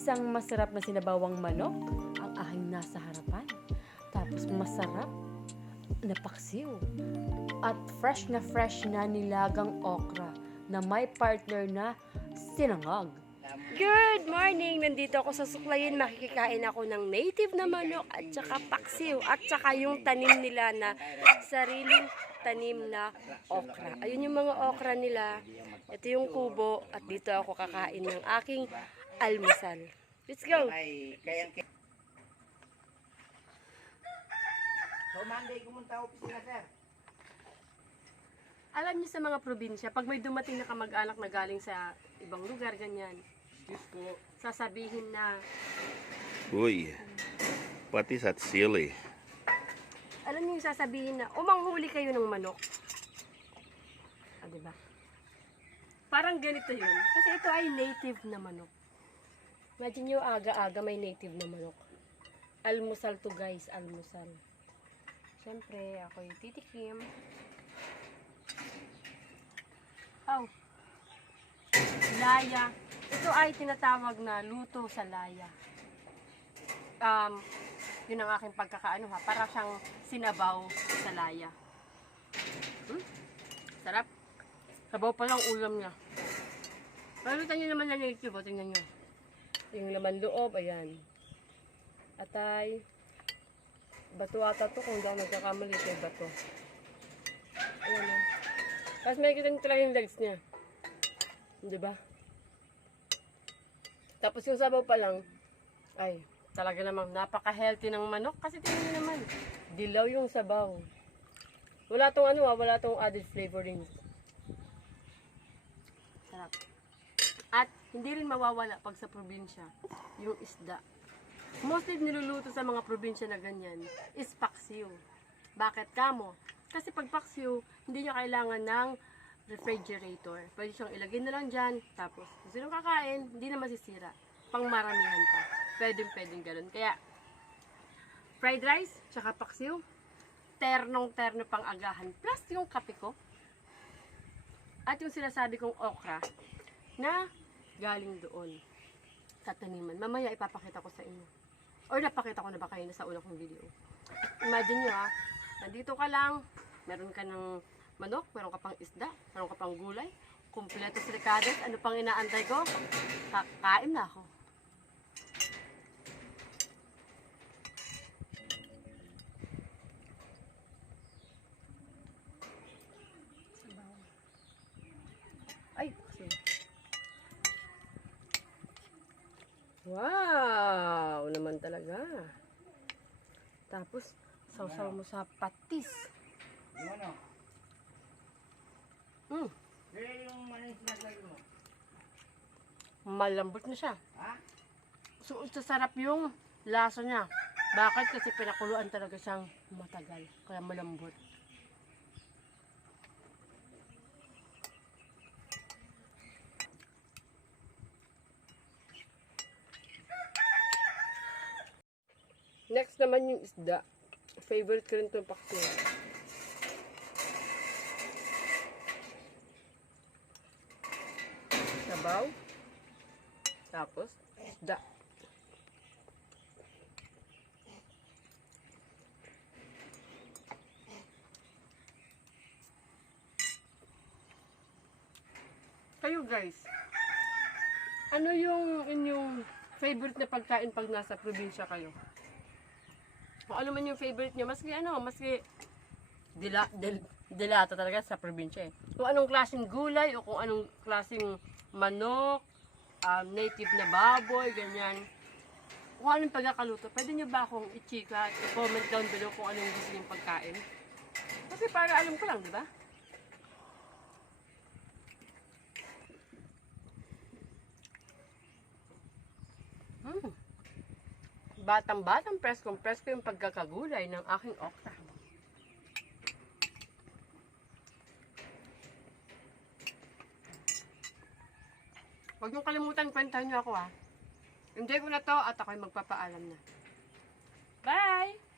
Isang masarap na sinabawang manok ang aking nasa harapan. Tapos masarap na paksiw. At fresh na fresh na nilagang okra na may partner na sinangag. Good morning! Nandito ako sa Suklayin. Makikikain ako ng native na manok at saka paksiw at saka yung tanim nila na sariling tanim na okra. Ayun yung mga okra nila. Ito yung kubo at dito ako kakain ng aking almusal. Let's go! Ay, kaya ang... So, Monday kumunta ako opisina, sir. Alam niyo sa mga probinsya, pag may dumating na kamag-anak na galing sa ibang lugar, ganyan, Diyos ko. sasabihin na, Uy, what is that silly? alam niyo yung sasabihin na, umanghuli kayo ng manok. Ah, di ba? Parang ganito yun. Kasi ito ay native na manok. Imagine nyo, aga-aga may native na manok. Almusal to guys, almusal. Siyempre, ako yung titikim. Oh. Laya. Ito ay tinatawag na luto sa laya. Um, yun ang aking pagkakaano ha. Para siyang sinabaw sa laya. Hmm? Sarap. Sabaw pa lang ulam niya. Palutan niyo naman na YouTube. O, tingnan niyo. Yung laman loob, ayan. Atay. Bato ata to kung ako nagkakamali. Yung bato. Ayan o. Tapos may kita nyo talaga yung legs niya. Di ba? Tapos yung sabaw pa lang, ay, talaga namang napaka-healthy ng manok. Kasi tingnan nyo naman, dilaw yung sabaw. Wala tong ano ah, wala tong added flavoring. Sarap. At hindi rin mawawala pag sa probinsya, yung isda. Mostly niluluto sa mga probinsya na ganyan is paksiw. Bakit kamo? Kasi pag paksiw, hindi niya kailangan ng refrigerator. Pwede siyang ilagay na lang dyan. Tapos, kung sino kakain, hindi na masisira. Pang maramihan pa. Pwede, pwedeng ganun. Kaya, fried rice, tsaka paksiw, ternong-terno pang agahan. Plus yung kape ko. At yung sinasabi kong okra na galing doon sa taniman. Mamaya ipapakita ko sa inyo. Or napakita ko na ba kayo na sa una kong video. Imagine nyo ha, nandito ka lang, meron ka ng manok, meron ka pang isda, meron ka pang gulay, kumpleto sa ricades, ano pang inaantay ko? Kakain na ako. Ay, kasi. Wow! Naman talaga. Tapos, sausaw mo sa patis. Ano? Mm, yung yung sinasabi mo? malambot na siya. Ha? So, sasarap yung lasa niya. Bakit? Kasi pinakuluan talaga siyang matagal. Kaya malambot. Next naman yung isda. Favorite ko rin itong paksiw. Sabaw. Tapos, isda. Kayo guys, ano yung inyong favorite na pagkain pag nasa probinsya kayo? Kung ano man yung favorite nyo, maski ano, maski dila, del, dilata talaga sa probinsya eh. Kung anong klaseng gulay o kung anong klaseng manok, um, native na baboy, ganyan. Kung anong pagkakaluto, pwede nyo ba akong i-chika, i-comment down below kung anong gusto yung pagkain? Kasi para alam ko lang, di ba? Hmm. Batang-batang preskong presko yung pagkakagulay ng aking okra. Huwag niyong kalimutan, kwentahan niyo ako ha. Enjoy ko na to at ako'y magpapaalam na. Bye!